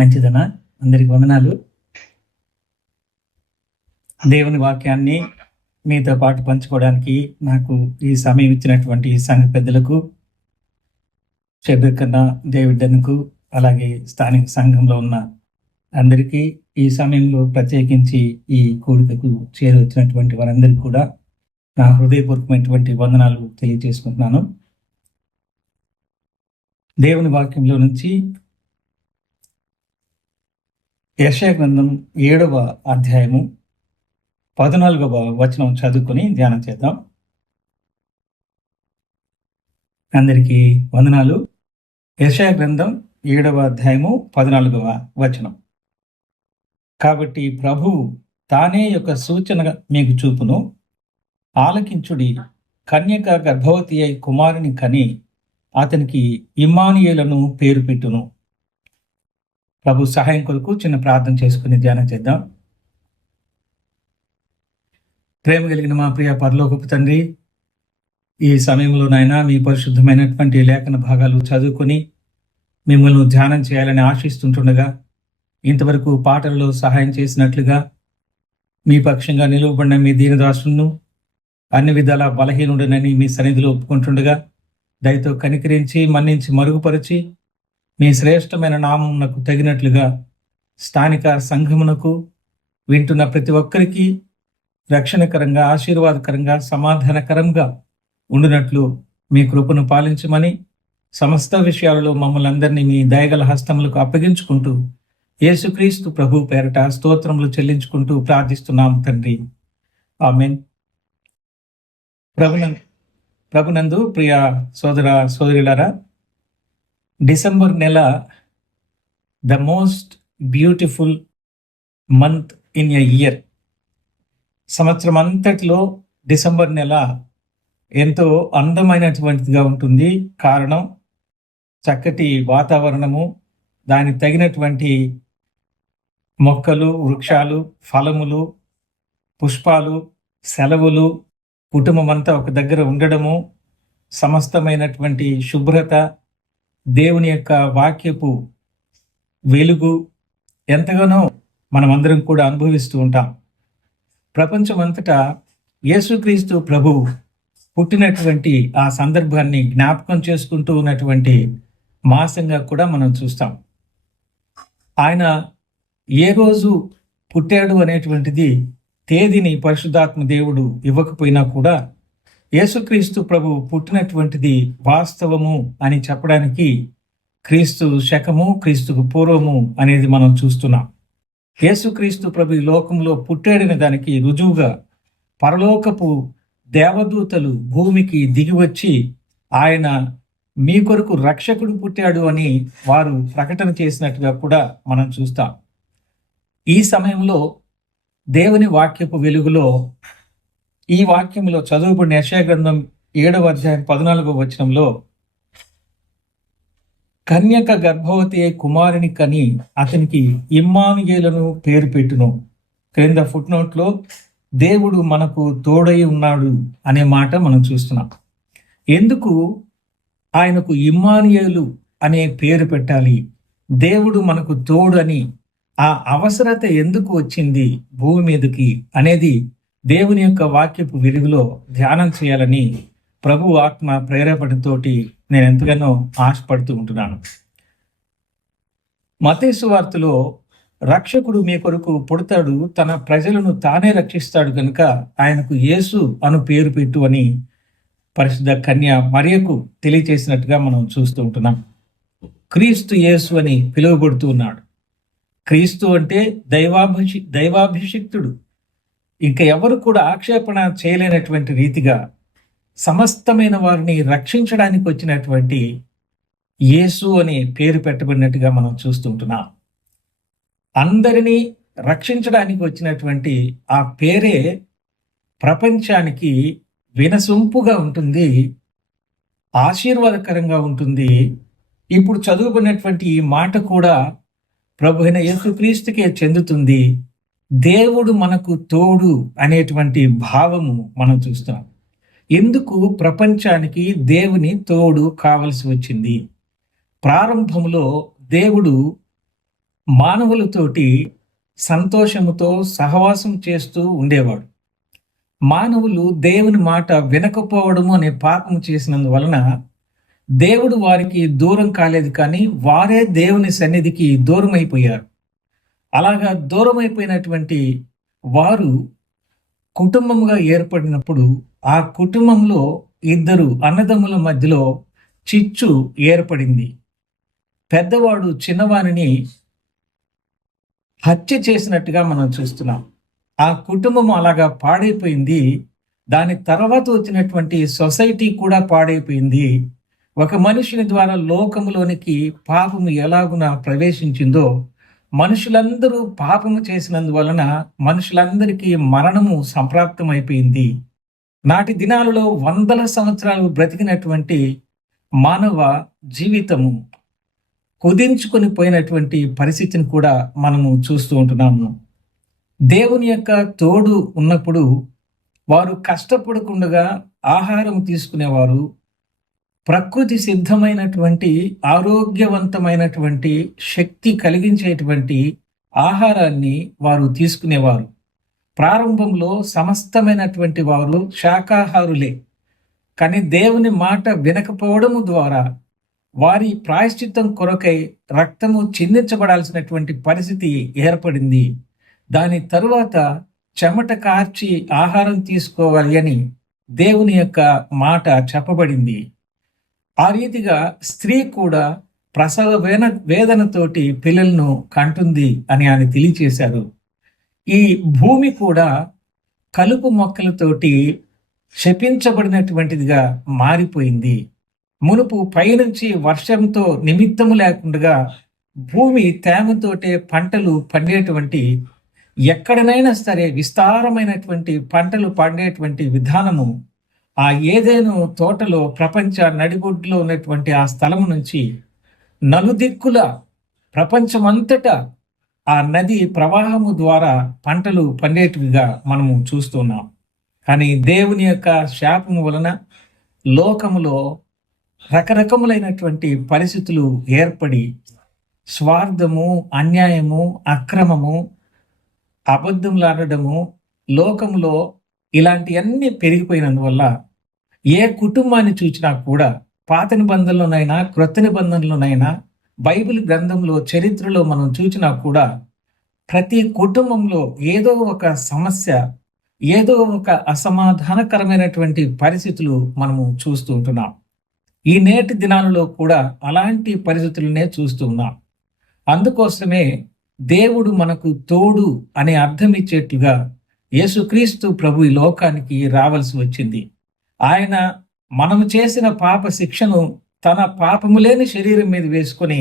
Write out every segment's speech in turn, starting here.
మంచిదనా? అందరికి వందనాలు. దేవుని వాక్యాన్ని మీతో పాటు పంచుకోవడానికి నాకు ఈ సమయం ఇచ్చినటువంటి సంఘ పెద్దలకు, షెబెక్కన్న, డేవిడ్కు, అలాగే స్థానిక సంఘంలో ఉన్న అందరికీ, ఈ సమయంలో ప్రత్యేకించి ఈ కూడికకు చేరొచ్చినటువంటి వారందరికీ కూడా నా హృదయపూర్వకమైనటువంటి వందనాలు తెలియజేసుకుంటున్నాను. దేవుని వాక్యంలో నుంచి యెషయా గ్రంథం 7వ అధ్యాయము 14వ వచనం చదువుకొని ధ్యానం చేద్దాం. అందరికీ వందనాలు. యెషయా గ్రంథం 7వ అధ్యాయము 14వ వచనం. కాబట్టి ప్రభువు తానే యొక్క సూచనగా మీకు చూపును, ఆలకించుడి, కన్యక గర్భవతి అయి కుమారుని కని అతనికి ఇమ్మానుయేలును పేరు పెట్టును. ప్రభు సహాయం కొరకు చిన్న ప్రార్థన చేసుకుని ధ్యానం చేద్దాం. ప్రేమ కలిగిన మా ప్రియ పరలోకపు తండ్రి, ఈ సమయంలో నాయన మీ పరిశుద్ధమైనటువంటి లేఖన భాగాలు చదువుకొని మిమ్మల్ని ధ్యానం చేయాలని ఆశిస్తుంటుండగా, ఇంతవరకు పాటల్లో సహాయం చేసినట్లుగా మీ పక్షంగా నిలువబడిన మీ దీనదాసులను అన్ని విధాల బలహీనుడనని మీ సన్నిధిలో ఒప్పుకుంటుండగా, దయతో కనికరించి మన్నించి మరుగుపరిచి మీ శ్రేష్టమైన నామమునకు తగినట్లుగా స్థానిక సంఘమునకు వింటున్న ప్రతి ఒక్కరికి రక్షణకరంగా, ఆశీర్వాదకరంగా, సమాధానకరంగా ఉండినట్లు మీ కృపను పాలించమని, సమస్త విషయాలలో మమ్మల్ని అందరినీ మీ దయగల హస్తములకు అప్పగించుకుంటూ యేసుక్రీస్తు ప్రభు పేరట స్తోత్రములు చెల్లించుకుంటూ ప్రార్థిస్తున్నాము తండ్రి. ఆమేన్. ప్రభునందు ప్రియ సోదర సోదరులారా, డిసెంబర్ నెల the most beautiful month in a year. సంవత్సరం అంతటిలో డిసెంబర్ నెల ఎంతో అందమైనటువంటిదిగా ఉంటుంది. కారణం చక్కటి వాతావరణము, దానికి తగినటువంటి మొక్కలు, వృక్షాలు, ఫలములు, పుష్పాలు, సెలవులు, కుటుంబం అంతా ఒక దగ్గర ఉండడము, సమస్తమైనటువంటి శుభ్రత, దేవుని యొక్క వాక్యపు వెలుగు ఎంతగానో మనమందరం కూడా అనుభవిస్తూ ఉంటాం. ప్రపంచమంతటా యేసుక్రీస్తు ప్రభు పుట్టినటువంటి ఆ సందర్భాన్ని జ్ఞాపకం చేసుకుంటూ ఉన్నటువంటి మాసంగా కూడా మనం చూస్తాం. ఆయన ఏ రోజు పుట్టాడు అనేటువంటిది తేదీని పరిశుద్ధాత్మ దేవుడు ఇవ్వకపోయినా కూడా యేసుక్రీస్తు ప్రభు పుట్టినటువంటిది వాస్తవము అని చెప్పడానికి క్రీస్తు శకము, క్రీస్తుకు పూర్వము అనేది మనం చూస్తున్నాం. యేసుక్రీస్తు ప్రభు ఈ లోకంలో పుట్టాడనే దానికి రుజువుగా పరలోకపు దేవదూతలు భూమికి దిగివచ్చి ఆయన మీ కొరకు రక్షకుడు పుట్టాడు అని వారు ప్రకటన చేసినట్టుగా కూడా మనం చూస్తాం. ఈ సమయంలో దేవుని వాక్యపు వెలుగులో ఈ వాక్యంలో చదువుబడిన యెషయా గ్రంథం 7వ అధ్యాయం 14వ వచనంలో, కన్యక గర్భవతి అయి కుమారుని కని అతనికి ఇమ్మానుయేలును పేరు పెట్టును. క్రింద ఫుట్నోట్లో దేవుడు మనకు తోడై ఉన్నాడు అనే మాట మనం చూస్తున్నాం. ఎందుకు ఆయనకు ఇమ్మానుయేలు అనే పేరు పెట్టాలి? దేవుడు మనకు తోడు అని ఆ అవసరత ఎందుకు వచ్చింది భూమి మీదకి అనేది దేవుని యొక్క వాక్యపు వెలుగులో ధ్యానం చేయాలని ప్రభు ఆత్మ ప్రేరేపణతోటి నేను ఎంతగానో ఆశపడుతూ ఉంటున్నాను. మత్తయి సువార్తలో రక్షకుడు మీ కొరకు పుడతాడు, తన ప్రజలను తానే రక్షిస్తాడు కనుక ఆయనకు యేసు అను పేరు పెట్టు అని పరిశుద్ధ కన్య మరియకు తెలియచేసినట్టుగా మనం చూస్తూ ఉంటున్నాం. క్రీస్తు యేసు అని పిలువబడుతూ ఉన్నాడు. క్రీస్తు అంటే దైవాభిషిక్తుడు. ఇంకా ఎవరు కూడా ఆక్షేపణ చేయలేనటువంటి రీతిగా సమస్తమైన వారిని రక్షించడానికి వచ్చినటువంటి యేసు అనే పేరు పెట్టబడినట్టుగా మనం చూస్తుంటున్నాం. అందరినీ రక్షించడానికి వచ్చినటువంటి ఆ పేరే ప్రపంచానికి వినసొంపుగా ఉంటుంది, ఆశీర్వాదకరంగా ఉంటుంది. ఇప్పుడు చదువుకున్నటువంటి ఈ మాట కూడా ప్రభు అయిన యేసుక్రీస్తుకే చెందుతుంది. దేవుడు మనకు తోడు అనేటువంటి భావము మనం చూస్తాం. ఎందుకు ప్రపంచానికి దేవుని తోడు కావలసి వచ్చింది? ప్రారంభంలో దేవుడు మానవులతోటి సంతోషముతో సహవాసం చేస్తూ ఉండేవాడు. మానవులు దేవుని మాట వినకపోవడము అనే పాపం చేసినందువలన దేవుడు వారికి దూరం కాలేదు, కానీ వారే దేవుని సన్నిధికి దూరం అయిపోయారు. అలాగా దూరం అయిపోయినటువంటి వారు కుటుంబంగా ఏర్పడినప్పుడు ఆ కుటుంబంలో ఇద్దరు అన్నదమ్ముల మధ్యలో చిచ్చు ఏర్పడింది. పెద్దవాడు చిన్నవానిని హత్య చేసినట్టుగా మనం చూస్తున్నాం. ఆ కుటుంబం అలాగా పాడైపోయింది. దాని తర్వాత వచ్చినటువంటి సొసైటీ కూడా పాడైపోయింది. ఒక మనుషుని ద్వారా లోకములోనికి పాపము ఎలాగున ప్రవేశించిందో, మనుషులందరూ పాపము చేసినందువలన మనుషులందరికీ మరణము సంప్రాప్తమైపోయింది. నాటి దినాలలో వందల సంవత్సరాలు బ్రతికినటువంటి మానవ జీవితము కుదించుకొని పోయినటువంటి పరిస్థితిని కూడా మనము చూస్తూ ఉంటున్నాము. దేవుని యొక్క తోడు ఉన్నప్పుడు వారు కష్టపడకుండా ఆహారం తీసుకునేవారు. ప్రకృతి సిద్ధమైనటువంటి ఆరోగ్యవంతమైనటువంటి శక్తి కలిగించేటువంటి ఆహారాన్ని వారు తీసుకునేవారు. ప్రారంభంలో సమస్తమైనటువంటి వారు శాకాహారులే. కానీ దేవుని మాట వినకపోవడము ద్వారా వారి ప్రాయశ్చిత్తం కొరకై రక్తము చిందించబడాల్సినటువంటి పరిస్థితి ఏర్పడింది. దాని తరువాత చెమట కార్చి ఆహారం తీసుకోవాలి అని దేవుని యొక్క మాట చెప్పబడింది. ఆ రీతిగా స్త్రీ కూడా ప్రసవ వేదనతోటి పిల్లలను కంటుంది అని ఆయన తెలియచేశారు. ఈ భూమి కూడా కలుపు మొక్కలతోటి శపించబడినటువంటిదిగా మారిపోయింది. మునుపు పైనుంచి వర్షంతో నిమిత్తము లేకుండా భూమి తేమతోటే పంటలు పండేటువంటి, ఎక్కడనైనా సరే విస్తారమైనటువంటి పంటలు పండేటువంటి విధానము ఆ ఏదైనా తోటలో ప్రపంచ నడిబొడ్డులో ఉన్నటువంటి ఆ స్థలం నుంచి నలుదిక్కుల ప్రపంచమంతటా ఆ నది ప్రవాహము ద్వారా పంటలు పండేటివిగా మనము చూస్తున్నాం. కానీ దేవుని యొక్క శాపము వలన లోకములో రకరకములైనటువంటి పరిస్థితులు ఏర్పడి స్వార్థము, అన్యాయము, అక్రమము, అబద్ధములాడడము లోకములో ఇలాంటివన్నీ పెరిగిపోయినందువల్ల ఏ కుటుంబాన్ని చూసినా కూడా పాత నిబంధనలోనైనా క్రొత్త నిబంధనలోనైనా బైబిల్ గ్రంథంలో చరిత్రలో మనం చూసినా కూడా ప్రతి కుటుంబంలో ఏదో ఒక సమస్య, ఏదో ఒక అసమాధానకరమైనటువంటి పరిస్థితులు మనము చూస్తూ ఉంటున్నాం. ఈ నేటి దినాలలో కూడా అలాంటి పరిస్థితులనే చూస్తూ ఉన్నాం. అందుకోసమే దేవుడు మనకు తోడు అనే అర్థం ఇచ్చేట్లుగా యేసుక్రీస్తు ప్రభు ఈ లోకానికి రావాల్సి వచ్చింది. ఆయన మనము చేసిన పాప శిక్షను తన పాపము లేని శరీరం మీద వేసుకొని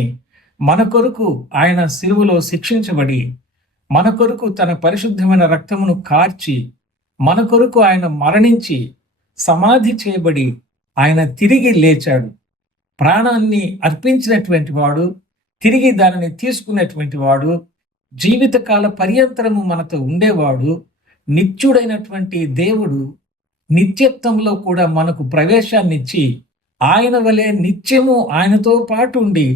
మన కొరకు ఆయన సిలువలో శిక్షించబడి, మన కొరకు తన పరిశుద్ధమైన రక్తమును కార్చి, మన కొరకు ఆయన మరణించి సమాధి చేయబడి ఆయన తిరిగి లేచాడు. ప్రాణాన్ని అర్పించినటువంటి వాడు, తిరిగి దానిని తీసుకున్నటువంటి వాడు, జీవితకాల పర్యంతరము మనతో ఉండేవాడు, నిత్యుడైనటువంటి దేవుడు నిత్యత్వంలో కూడా మనకు ప్రవేశాన్ని ఇచ్చి ఆయన వలె నిత్యము ఆయనతో పాటు ఉండి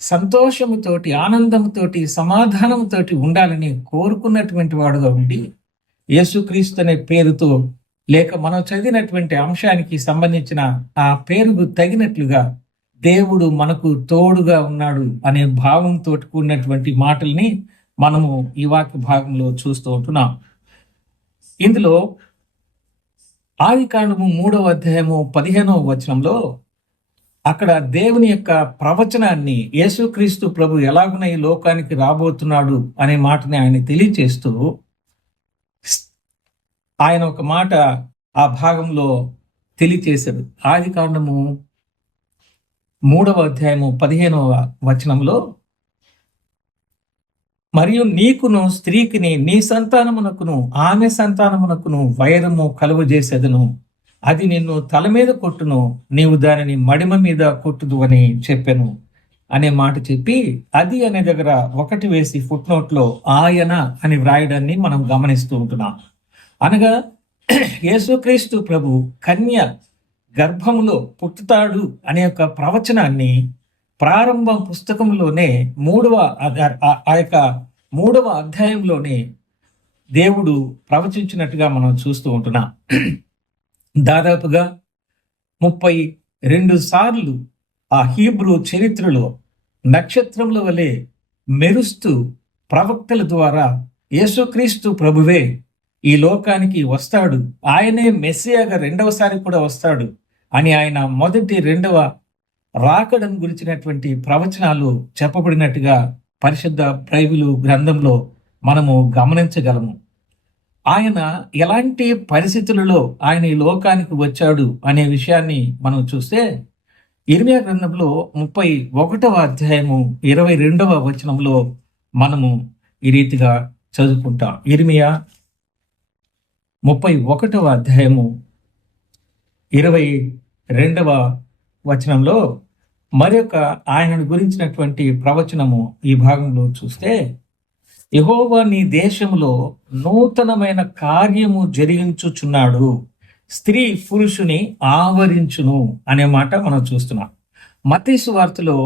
సంతోషముతోటి, ఆనందంతోటి, సమాధానంతోటి ఉండాలని కోరుకున్నటువంటి వాడుగా ఉండి యేసుక్రీస్తు అనే పేరుతో, లేక మనం చదివినటువంటి అంశానికి సంబంధించిన ఆ పేరుకు తగినట్లుగా దేవుడు మనకు తోడుగా ఉన్నాడు అనే భావంతో కూడినటువంటి మాటల్ని మనము ఈ వాక్య భాగంలో చూస్తూ ఉంటున్నాం. ఇందులో ఆదికాండము 3వ అధ్యాయము 15వ వచనంలో అక్కడ దేవుని యొక్క ప్రవచనాన్ని, యేసుక్రీస్తు ప్రభు ఎలాగున ఈ లోకానికి రాబోతున్నాడు అనే మాటని ఆయన తెలియచేస్తూ ఆయన ఒక మాట ఆ భాగంలో తెలియచేశాడు. ఆదికాండము 3వ అధ్యాయము 15వ వచనంలో, మరియు నీకును స్త్రీకిని నీ సంతానమునకును ఆమె సంతానమునకును వైరము కలుగజేసేదను, అది నిన్ను తల మీద కొట్టును, నీవు దానిని మడిమ మీద కొట్టుదు అని చెప్పాను అనే మాట చెప్పి, అది అనే దగ్గర ఒకటి వేసి ఫుట్నోట్లో ఆయన అని వ్రాయడాన్ని మనం గమనిస్తూ ఉంటున్నాం. అనగా యేసుక్రీస్తు ప్రభు కన్య గర్భములో పుట్టుతాడు అనే ఒక ప్రవచనాన్ని ప్రారంభ పుస్తకంలోనే ఆ యొక్క 3వ అధ్యాయంలోనే దేవుడు ప్రవచించినట్టుగా మనం చూస్తూ ఉంటున్నాం. దాదాపుగా 32 సార్లు ఆ హీబ్రూ చరిత్రలో నక్షత్రముల వలె మెరుస్తూ ప్రవక్తల ద్వారా యేసుక్రీస్తు ప్రభువే ఈ లోకానికి వస్తాడు, ఆయనే మెస్సియాగా రెండవసారి కూడా వస్తాడు అని ఆయన మొదటి రెండవ రాకడం గురించినటువంటి ప్రవచనాలు చెప్పబడినట్టుగా పరిశుద్ధ బైబిలు గ్రంథంలో మనము గమనించగలము. ఆయన ఎలాంటి పరిస్థితులలో ఆయన ఈ లోకానికి వచ్చాడు అనే విషయాన్ని మనం చూస్తే ఇర్మియా గ్రంథంలో 31వ అధ్యాయము 22వ వచనంలో మనము ఈ రీతిగా చదువుకుంటాం. ఇర్మియా 31వ అధ్యాయము 22వ వచనంలో మరొక ఆయనను గురించినటువంటి ప్రవచనము ఈ భాగంలో చూస్తే, యెహోవా నీ దేశంలో నూతనమైన కార్యము జరిగించుచున్నాడు, స్త్రీ పురుషుని ఆవరించును అనే మాట మనం చూస్తున్నాం. మత్తయి సువార్తలో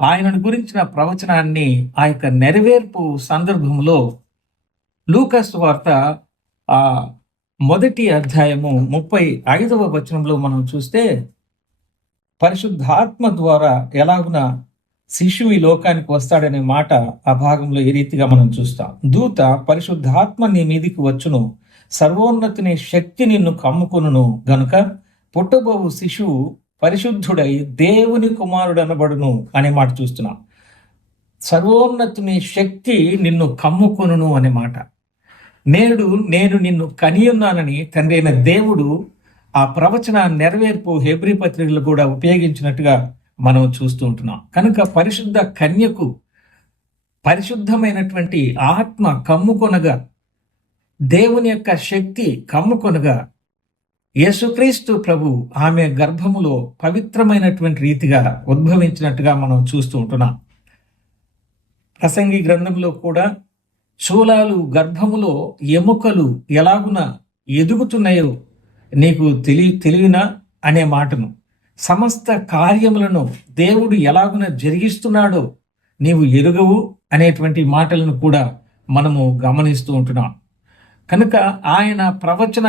ఆయనను గురించిన ప్రవచనాన్ని ఆ యొక్క నెరవేర్పు సందర్భంలో లూకా సువార్త మొదటి అధ్యాయము 35వ వచనంలో మనం చూస్తే, పరిశుద్ధాత్మ ద్వారా ఎలాగున శిశువు ఈ లోకానికి వస్తాడనే మాట ఆ భాగంలో ఈ రీతిగా మనం చూస్తాం. దూత పరిశుద్ధాత్మ నీ మీదికి వచ్చును, సర్వోన్నతిని శక్తి నిన్ను కమ్ముకొనును గనుక పుట్టబోవు శిశువు పరిశుద్ధుడై దేవుని కుమారుడు అనబడును అనే మాట చూస్తున్నాం. సర్వోన్నతుని శక్తి నిన్ను కమ్ముకొనును అనే మాట. నేను నిన్ను కనియున్నానని తండ్రి అయిన దేవుడు ఆ ప్రవచన నెరవేర్పు హెబ్రీ పత్రికలు కూడా ఉపయోగించినట్టుగా మనం చూస్తూ ఉంటున్నాం. కనుక పరిశుద్ధ కన్యకు పరిశుద్ధమైనటువంటి ఆత్మ కమ్ముకొనగా, దేవుని యొక్క శక్తి కమ్ముకొనగా, యేసుక్రీస్తు ప్రభు ఆమె గర్భములో పవిత్రమైనటువంటి రీతిగా ఉద్భవించినట్టుగా మనం చూస్తూ ఉంటున్నాం. ప్రసంగి గ్రంథంలో కూడా శూలాలు గర్భములో ఎముకలు ఎలాగున ఎదుగుతున్నాయో నీకు తెలివినా అనే మాటను, సమస్త కార్యములను దేవుడు ఎలాగున జరిగిస్తున్నాడో నీవు ఎరుగవు అనేటువంటి మాటలను కూడా మనము గమనిస్తూ ఉంటున్నాం. కనుక ఆయన ప్రవచన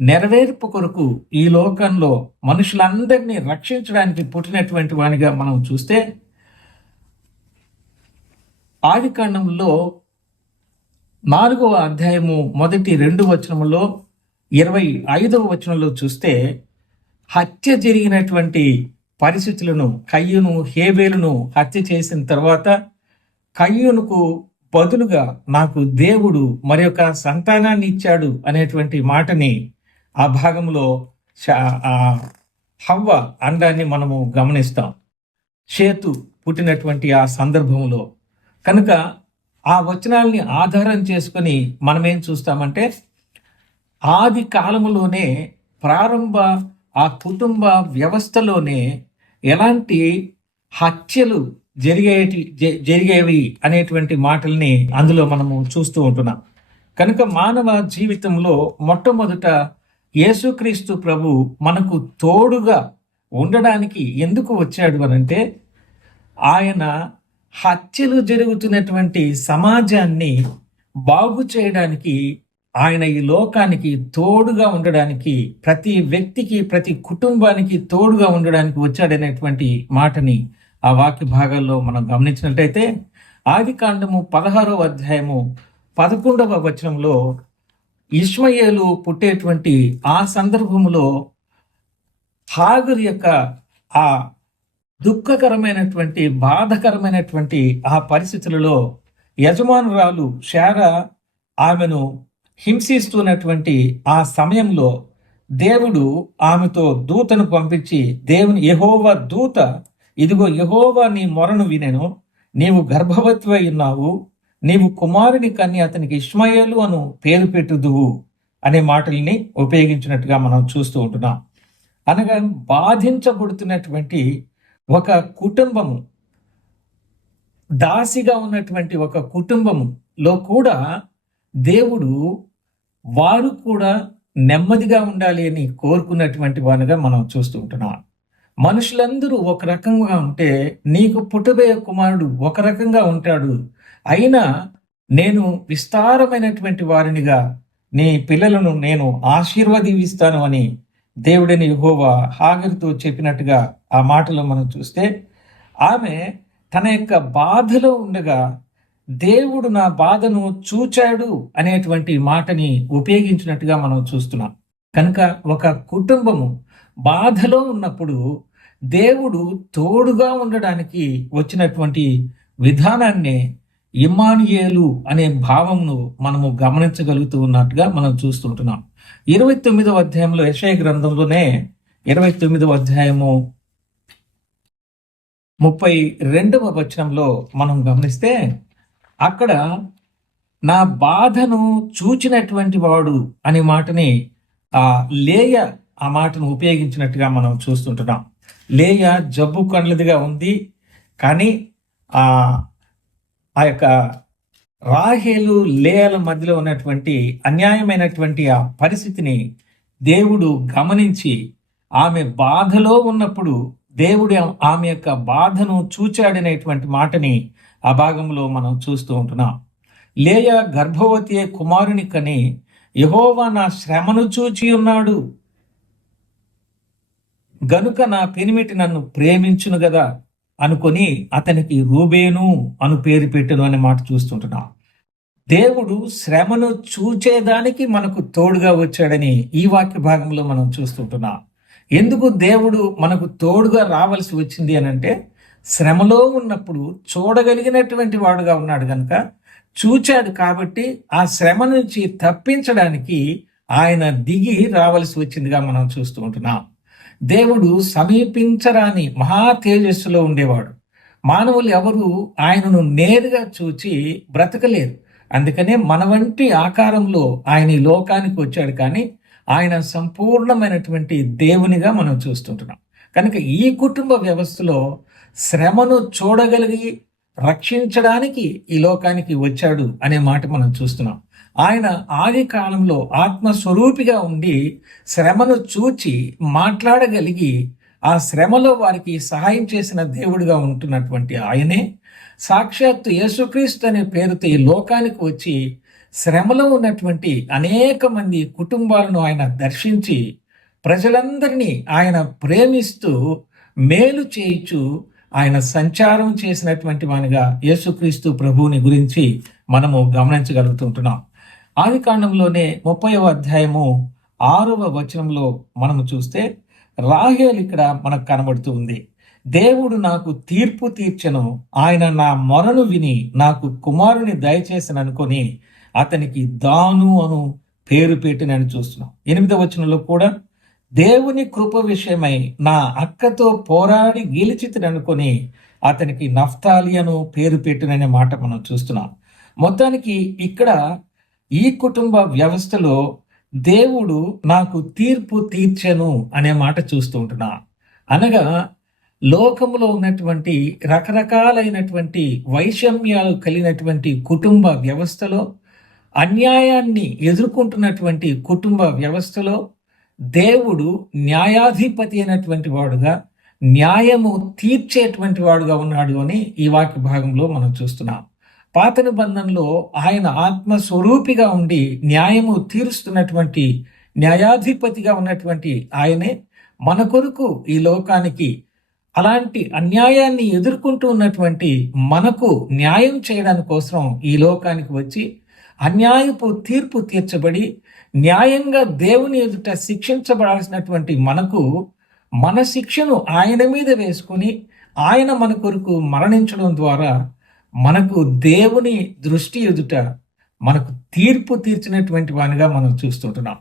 నెరవేర్పు కొరకు ఈ లోకంలో మనుషులందరినీ రక్షించడానికి పుట్టినటువంటి వానిగా మనం చూస్తే, ఆదికాండంలో 4వ అధ్యాయము మొదటి 2 వచనములో 25వ వచనంలో చూస్తే, హత్య జరిగినటువంటి పరిస్థితులను, కయ్యూను హేబేలును హత్య చేసిన తర్వాత కయ్యూనుకు బదులుగా నాకు దేవుడు మరి యొక్క సంతానాన్ని ఇచ్చాడు అనేటువంటి మాటని ఆ భాగంలో హవ్వ అండాన్ని మనము గమనిస్తాం, షేతు పుట్టినటువంటి ఆ సందర్భంలో. కనుక ఆ వచనాల్ని ఆధారం చేసుకొని మనం ఏం చూస్తామంటే, ఆది కాలములోనే ప్రారంభ ఆ కుటుంబ వ్యవస్థలోనే ఎలాంటి హత్యలు జరిగేవి అనేటువంటి మాటల్ని అందులో మనము చూస్తూ ఉంటున్నాం. కనుక మానవ జీవితంలో మొట్టమొదట యేసుక్రీస్తు ప్రభు మనకు తోడుగా ఉండడానికి ఎందుకు వచ్చాడు అనంటే, ఆయన హత్యలు జరుగుతున్నటువంటి సమాజాన్ని బాగు చేయడానికి, ఆయన ఈ లోకానికి తోడుగా ఉండడానికి, ప్రతి వ్యక్తికి ప్రతి కుటుంబానికి తోడుగా ఉండడానికి వచ్చాడనేటువంటి మాటని ఆ వాక్య భాగాల్లో మనం గమనించినట్లయితే, ఆదికాండము 16వ అధ్యాయము 11వ వచనంలో ఇష్మాయేలు పుట్టేటువంటి ఆ సందర్భంలో హాగరు యొక్క ఆ దుఃఖకరమైనటువంటి బాధకరమైనటువంటి ఆ పరిస్థితులలో యజమానురాలు శారా ఆమెను హింసిస్తున్నటువంటి ఆ సమయంలో దేవుడు ఆమెతో దూతను పంపించి, యెహోవా దూత, ఇదిగో యెహోవా నీ మొరను వినెను, నీవు గర్భవతివై ఉన్నావు, నీవు కుమారుని కని అతనికి ఇష్మాయేలు అను పేరు పెట్టుదువు అనే మాటల్ని ఉపయోగించినట్టుగా మనం చూస్తూ ఉంటున్నాం. అనగా బాధించబడుతున్నటువంటి ఒక కుటుంబము, దాసిగా ఉన్నటువంటి ఒక కుటుంబములో కూడా దేవుడు వారు కూడా నెమ్మదిగా ఉండాలి అని కోరుకున్నటువంటి వానుగా మనం చూస్తూ ఉంటున్నాం. మనుషులందరూ ఒక రకంగా ఉంటే నీకు పుట్టబోయే కుమారుడు ఒక రకంగా ఉంటాడు. అయినా నేను విస్తారమైనటువంటి వారినిగా నీ పిల్లలను నేను ఆశీర్వదిస్తాను అని దేవుడైన యెహోవా హాగరుతో చెప్పినట్టుగా ఆ మాటలో మనం చూస్తే, ఆమె తన యొక్క బాధలో ఉండగా దేవుడు నా బాధను చూచాడు అనేటువంటి మాటని ఉపయోగించినట్టుగా మనం చూస్తున్నాం. కనుక ఒక కుటుంబము బాధలో ఉన్నప్పుడు దేవుడు తోడుగా ఉండడానికి వచ్చినటువంటి విధానాన్ని ఇమ్మానుయేలు అనే భావంను మనము గమనించగలుగుతూ ఉన్నట్టుగా మనం చూస్తుంటున్నాం. 29వ అధ్యాయంలో యెషయా గ్రంథంలోనే 29వ అధ్యాయము 32వ వచనంలో మనం గమనిస్తే అక్కడ నా బాధను చూచినటువంటి వాడు అనే మాటని లేయ ఆ మాటను ఉపయోగించినట్టుగా మనం చూస్తుంటున్నాం. లేయ జబ్బు కండ్లదిగా ఉంది, కానీ ఆ యొక్క రాహేలు లేయల మధ్యలో ఉన్నటువంటి అన్యాయమైనటువంటి ఆ పరిస్థితిని దేవుడు గమనించి ఆమె బాధలో ఉన్నప్పుడు దేవుడు ఆమె యొక్క బాధను చూచాడనేటువంటి మాటని ఆ భాగంలో మనం చూస్తూ ఉంటున్నాం. లేయ గర్భవతి కుమారుని కని యెహోవా నా శ్రమను చూచి ఉన్నాడు గనుక నా పెనిమిటి నన్ను ప్రేమించును గదా అనుకొని అతనికి రూబేను అను పేరు పెట్టును అనే మాట చూస్తుంటున్నాం. దేవుడు శ్రమను చూచేదానికి మనకు తోడుగా వచ్చాడని ఈ వాక్య భాగంలో మనం చూస్తుంటున్నాం. ఎందుకు దేవుడు మనకు తోడుగా రావాల్సి వచ్చింది అని అంటే, శ్రమలో ఉన్నప్పుడు చూడగలిగినటువంటి వాడుగా ఉన్నాడు కనుక చూచాడు కాబట్టి ఆ శ్రమ నుంచి తప్పించడానికి ఆయన దిగి రావాల్సి వచ్చిందిగా మనం చూస్తూ ఉంటున్నాం. దేవుడు సమీపించరాని మహా తేజస్సులో ఉండేవాడు. మానవులు ఎవరు ఆయనను నేరుగా చూచి బ్రతకలేరు. అందుకనే మన వంటి ఆకారంలో ఆయన ఈ లోకానికి వచ్చాడు, కానీ ఆయన సంపూర్ణమైనటువంటి దేవునిగా మనం చూస్తుంటున్నాం. కనుక ఈ కుటుంబ వ్యవస్థలో శ్రమను చూడగలిగి రక్షించడానికి ఈ లోకానికి వచ్చాడు అనే మాట మనం చూస్తున్నాం. ఆయన ఆది కాలంలో ఆత్మస్వరూపిగా ఉండి శ్రమను చూచి మాట్లాడగలిగి ఆ శ్రమలో వారికి సహాయం చేసిన దేవుడిగా ఉంటున్నటువంటి ఆయనే సాక్షాత్తు యేసుక్రీస్తు అనే పేరుతో ఈ లోకానికి వచ్చి శ్రమలో ఉన్నటువంటి అనేక మంది కుటుంబాలను ఆయన దర్శించి ప్రజలందరినీ ఆయన ప్రేమిస్తూ మేలు చేయించు ఆయన సంచారం చేసినటువంటి వానిగా యేసుక్రీస్తు ప్రభువుని గురించి మనము గమనించగలుగుతుంటున్నాం. ఆది కాండంలోనే 30వ అధ్యాయము 6వ వచనంలో మనము చూస్తే రాహేలు ఇక్కడ మనకు కనబడుతూ ఉంది. దేవుడు నాకు తీర్పు తీర్చెను, ఆయన నా మొరను విని నాకు కుమారుని దయచేసననుకొని అతనికి దాను అను పేరు పెట్టినని చూస్తున్నాం. 8వ వచనంలో కూడా దేవుని కృప విషయమై నా అక్కతో పోరాడి గెలిచితననుకొని అతనికి నఫ్తాలి అను పేరు పెట్టిననే మాట మనం చూస్తున్నాం. మొత్తానికి ఇక్కడ ఈ కుటుంబ వ్యవస్థలో దేవుడు నాకు తీర్పు తీర్చెను అనే మాట చూస్తూ ఉంటున్నా. అనగా లోకంలో ఉన్నటువంటి రకరకాలైనటువంటి వైషమ్యాలు కలిగినటువంటి కుటుంబ వ్యవస్థలో, అన్యాయాన్ని ఎదుర్కొంటున్నటువంటి కుటుంబ వ్యవస్థలో దేవుడు న్యాయాధిపతి అయినటువంటి వాడుగా, న్యాయము తీర్చేటువంటి వాడుగా ఉన్నాడు అని ఈ వాక్య భాగంలో మనం చూస్తున్నాం. పాత నిబంధనలో ఆయన ఆత్మస్వరూపిగా ఉండి న్యాయము తీరుస్తున్నటువంటి న్యాయాధిపతిగా ఉన్నటువంటి ఆయనే మన కొరకు ఈ లోకానికి అలాంటి అన్యాయాన్ని ఎదుర్కొంటూ ఉన్నటువంటి మనకు న్యాయం చేయడానికి కోసం ఈ లోకానికి వచ్చి అన్యాయపు తీర్పు తీర్చబడి న్యాయంగా దేవుని ఎదుట శిక్షించబడాల్సినటువంటి మనకు మన శిక్షను ఆయన మీద వేసుకుని ఆయన మన కొరకు మరణించడం ద్వారా మనకు దేవుని దృష్టి ఎదుట మనకు తీర్పు తీర్చినటువంటి వానిగా మనం చూస్తుంటున్నాం.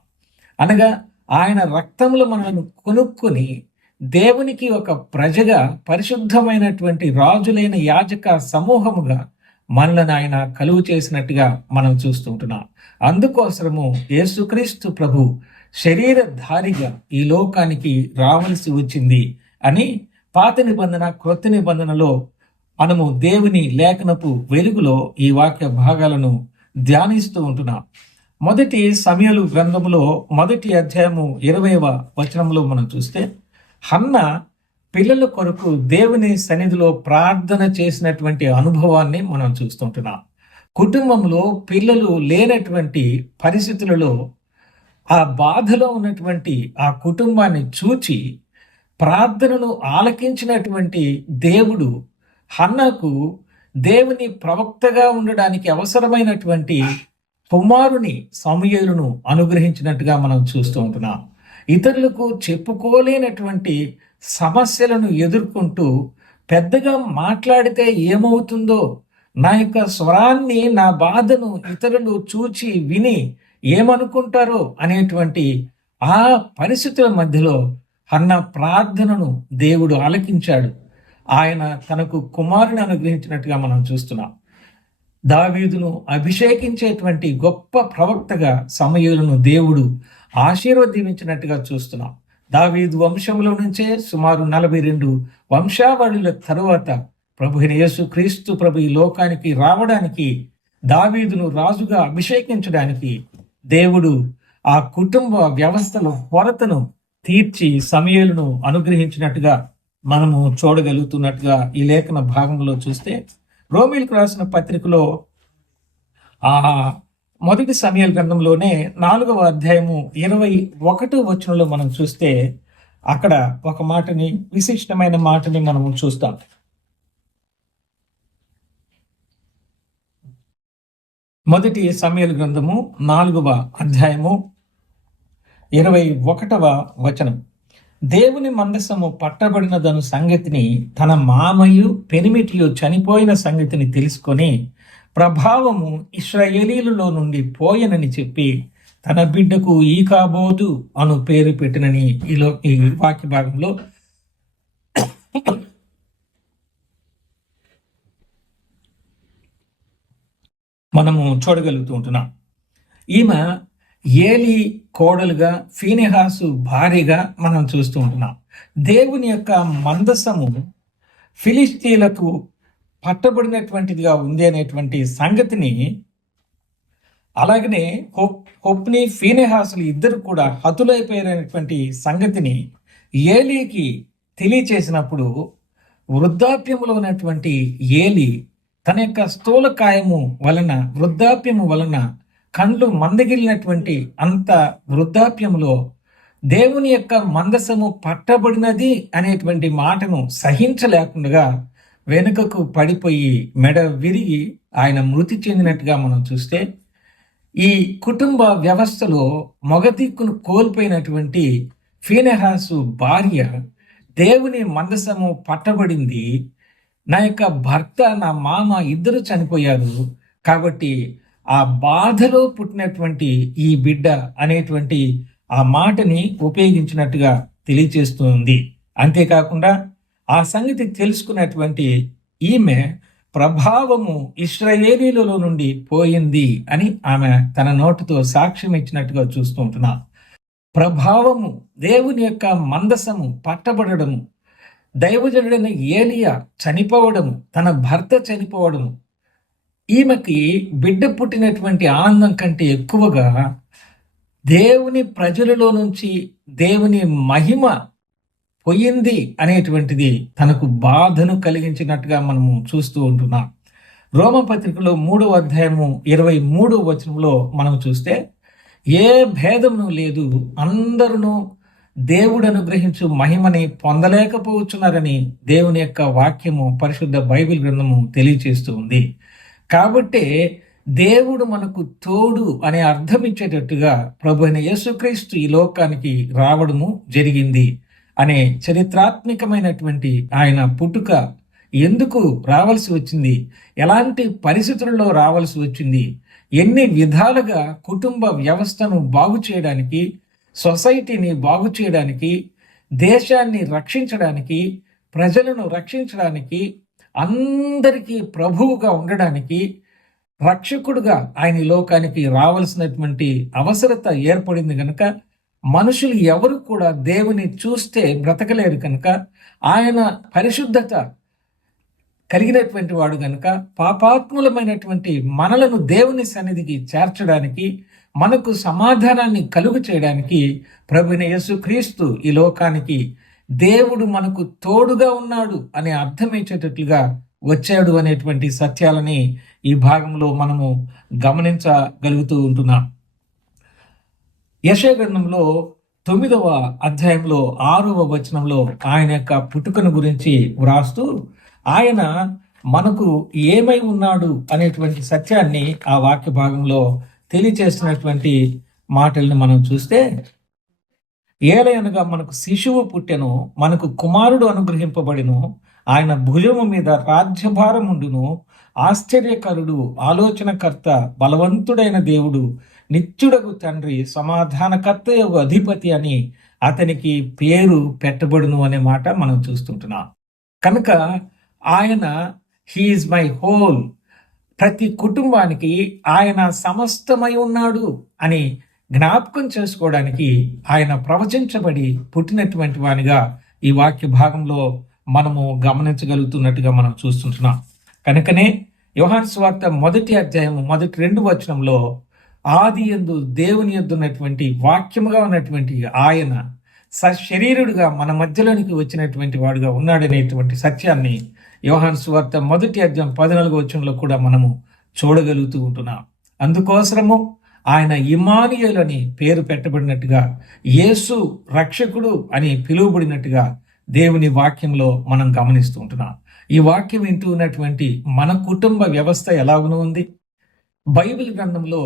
అనగా ఆయన రక్తంలో మనల్ని కొనుక్కొని దేవునికి ఒక ప్రజగా, పరిశుద్ధమైనటువంటి రాజులైన యాజక సమూహముగా మనల్ని ఆయన కలుగు చేసినట్టుగా మనం చూస్తుంటున్నాం. అందుకోసము యేసుక్రీస్తు ప్రభు శరీరధారిగా ఈ లోకానికి రావలసి వచ్చింది అని పాత నిబంధన, క్రొత్త నిబంధనలో మనము దేవుని లేఖనపు వెలుగులో ఈ వాక్య భాగాలను ధ్యానిస్తూ ఉంటున్నాం. మొదటి సమూయేలు గ్రంథములో 1వ అధ్యాయము 20వ వచనంలో మనం చూస్తే, హన్న పిల్లల కొరకు దేవుని సన్నిధిలో ప్రార్థన చేసినటువంటి అనుభవాన్ని మనం చూస్తుంటున్నాం. కుటుంబంలో పిల్లలు లేనటువంటి పరిస్థితులలో ఆ బాధలో ఉన్నటువంటి ఆ కుటుంబాన్ని చూచి ప్రార్థనను ఆలకించినటువంటి దేవుడు హన్నాకు దేవుని ప్రవక్తగా ఉండడానికి అవసరమైనటువంటి కుమారుని సమూయేలును అనుగ్రహించినట్టుగా మనం చూస్తూ ఉంటున్నాం. ఇతరులకు చెప్పుకోలేనటువంటి సమస్యలను ఎదుర్కొంటూ పెద్దగా మాట్లాడితే ఏమవుతుందో, నా యొక్క స్వరాన్ని, నా బాధను ఇతరులు చూచి విని ఏమనుకుంటారో అనేటువంటి ఆ పరిస్థితుల మధ్యలో హన్నా ప్రార్థనను దేవుడు ఆలకించాడు. ఆయన తనకు కుమారుని అనుగ్రహించినట్టుగా మనం చూస్తున్నాం. దావీదును అభిషేకించేటువంటి గొప్ప ప్రవక్తగా సమూయేలును దేవుడు ఆశీర్వదించినట్టుగా చూస్తున్నాం. దావీదు వంశంలో నుంచే సుమారు 42 వంశావళుల తరువాత ప్రభువైన యేసుక్రీస్తు ప్రభు ఈ లోకానికి రావడానికి, దావీదును రాజుగా అభిషేకించడానికి దేవుడు ఆ కుటుంబ వ్యవస్థలో కొరతను తీర్చి సమూయేలును అనుగ్రహించినట్టుగా మనము చూడగలుగుతున్నట్టుగా ఈ లేఖన భాగంలో చూస్తే, రోమీయులకు రాసిన పత్రికలో ఆ మొదటి సమూయేలు గ్రంథంలోనే 4వ అధ్యాయము 21వ వచనంలో మనం చూస్తే అక్కడ ఒక మాటని, విశిష్టమైన మాటని మనం చూస్తాం. మొదటి సమూయేలు గ్రంథము 4వ అధ్యాయము 21వ వచనం. దేవుని మందసము పట్టబడినదను సంగతిని తన మామయు పెనిమిటియు చనిపోయిన సంగతిని తెలుసుకొని ప్రభావము ఇశ్రాయేలీలలో నుండి పోయనని చెప్పి తన బిడ్డకు ఈకాబోదు అను పేరు పెట్టినని ఈ వాక్య భాగంలో మనము చూడగలుగుతూ ఉంటున్నాం. ఈమె ఏలి కోడలుగా, ఫీనెహాసు భార్యగా మనం చూస్తూ ఉంటున్నాం. దేవుని యొక్క మందసము ఫిలిస్తీన్లకు పట్టబడినటువంటిదిగా ఉంది అనేటువంటి సంగతిని, అలాగనే హొప్ని, ఫీనెహాసులు ఇద్దరు కూడా హతులైపోయినటువంటి సంగతిని ఏలీకి తెలియచేసినప్పుడు, వృద్ధాప్యములో ఉన్నటువంటి ఏలి తన యొక్క స్థూలకాయము వలన, వృద్ధాప్యము వలన కండ్లు మందగిలినటువంటి అంత వృద్ధాప్యములో దేవుని యొక్క మందసము పట్టబడినది అనేటువంటి మాటను సహించలేకుండా వెనుకకు పడిపోయి మెడ విరిగి ఆయన మృతి చెందినట్టుగా మనం చూస్తే, ఈ కుటుంబ వ్యవస్థలో మొగదిక్కును కోల్పోయినటువంటి ఫీనెహాసు భార్య, దేవుని మందసము పట్టబడింది, నా యొక్క భర్త, నా మామ ఇద్దరు చనిపోయారు కాబట్టి ఆ బాధలో పుట్టినటువంటి ఈ బిడ్డ అనేటువంటి ఆ మాటని ఉపయోగించినట్టుగా తెలియచేస్తుంది. అంతేకాకుండా ఆ సంగతి తెలుసుకున్నటువంటి ఈమె ప్రభావము ఇశ్రాయేలీలలో నుండి పోయింది అని ఆమె తన నోటితో సాక్ష్యం ఇచ్చినట్టుగా చూస్తూ ఉంటున్నా. ప్రభావము, దేవుని యొక్క మందసము పట్టబడము, దైవజనుడైన ఏలియా చనిపోవడము, తన భర్త చనిపోవడము, ఈమెకి బిడ్డ పుట్టినటువంటి ఆనందం కంటే ఎక్కువగా దేవుని ప్రజలలో నుంచి దేవుని మహిమ పోయింది అనేటువంటిది తనకు బాధను కలిగించినట్టుగా మనము చూస్తూ ఉంటున్నాం. రోమపత్రికలో 3వ అధ్యాయము 23వ వచనంలో మనం చూస్తే, ఏ భేదము లేదు, అందరూ దేవుడు అనుగ్రహించు మహిమని పొందలేకపోవచ్చున్నారని దేవుని యొక్క వాక్యము, పరిశుద్ధ బైబిల్ గ్రంథము తెలియచేస్తూ ఉంది. కాబట్టి దేవుడు మనకు తోడు అనే అర్థం ఇచ్చేటట్టుగా ప్రభు అయిన యేసుక్రీస్తు ఈ లోకానికి రావడము జరిగింది అనే చరిత్రాత్మకమైనటువంటి ఆయన పుట్టుక ఎందుకు రావాల్సి వచ్చింది, ఎలాంటి పరిస్థితుల్లో రావాల్సి వచ్చింది, ఎన్ని విధాలుగా కుటుంబ వ్యవస్థను బాగు చేయడానికి, సొసైటీని బాగు చేయడానికి, దేశాన్ని రక్షించడానికి, ప్రజలను రక్షించడానికి, అందరికీ ప్రభువుగా ఉండడానికి, రక్షకుడుగా ఆయన ఈ లోకానికి రావాల్సినటువంటి అవసరత ఏర్పడింది కనుక, మనుషులు ఎవరు కూడా దేవుని చూస్తే బ్రతకలేరు కనుక, ఆయన పరిశుద్ధత కలిగినటువంటి వాడు కనుక, పాపాత్ములమైనటువంటి మనలను దేవుని సన్నిధికి చేర్చడానికి, మనకు సమాధానాన్ని కలుగు చేయడానికి ప్రభువైన యేసుక్రీస్తు ఈ లోకానికి దేవుడు మనకు తోడుగా ఉన్నాడు అనే అర్థమేచేటట్లుగా వచ్చాడు అనేటువంటి సత్యాలని ఈ భాగంలో మనము గమనించగలుగుతూ ఉంటున్నాం. యెషయా గ్రంథంలో 9వ అధ్యాయంలో 6వ వచనంలో ఆయన యొక్క పుట్టుకను గురించి వ్రాస్తూ ఆయన మనకు ఏమై ఉన్నాడు అనేటువంటి సత్యాన్ని ఆ వాక్య భాగంలో తెలియచేస్తున్నటువంటి మాటల్ని మనం చూస్తే, ఏలయనగా మనకు శిశువు పుట్టెను, మనకు కుమారుడు అనుగ్రహింపబడిను, ఆయన భుజము మీద రాజ్యభారం ఉండును, ఆశ్చర్యకరుడు, ఆలోచనకర్త, బలవంతుడైన దేవుడు, నిత్యుడగు తండ్రి, సమాధానకర్తయగు అధిపతి అని అతనికి పేరు పెట్టబడును అనే మాట మనం చూస్తుంటున్నాం. కనుక ఆయన హీఈస్ మై హోల్, ప్రతి కుటుంబానికి ఆయన సమస్తమై ఉన్నాడు అని జ్ఞాపకం చేసుకోవడానికి ఆయన ప్రవచించబడి పుట్టినటువంటి వానిగా ఈ వాక్య భాగంలో మనము గమనించగలుగుతున్నట్టుగా మనం చూస్తుంటున్నాం. కనుకనే యోహాను సువార్త 1వ అధ్యాయం 1-2 వచనంలో ఆది యందు దేవుని యొద్ద ఉన్నటువంటి వాక్యముగా ఉన్నటువంటి ఆయన సశరీరుడుగా మన మధ్యలోనికి వచ్చినటువంటి వాడుగా ఉన్నాడనేటువంటి సత్యాన్ని యోహాను సువార్త 1వ అధ్యాయం 14వ వచనంలో కూడా మనము చూడగలుగుతూ ఉంటున్నాం. అందుకోసము ఆయన ఇమ్మానుయేలు అని పేరు పెట్టబడినట్టుగా, యేసు రక్షకుడు అని పిలువబడినట్టుగా దేవుని వాక్యంలో మనం గమనిస్తూ ఉంటున్నాం. ఈ వాక్యం వింటూ ఉన్నటువంటి మన కుటుంబ వ్యవస్థ ఎలాగునూ ఉంది? బైబిల్ గ్రంథంలో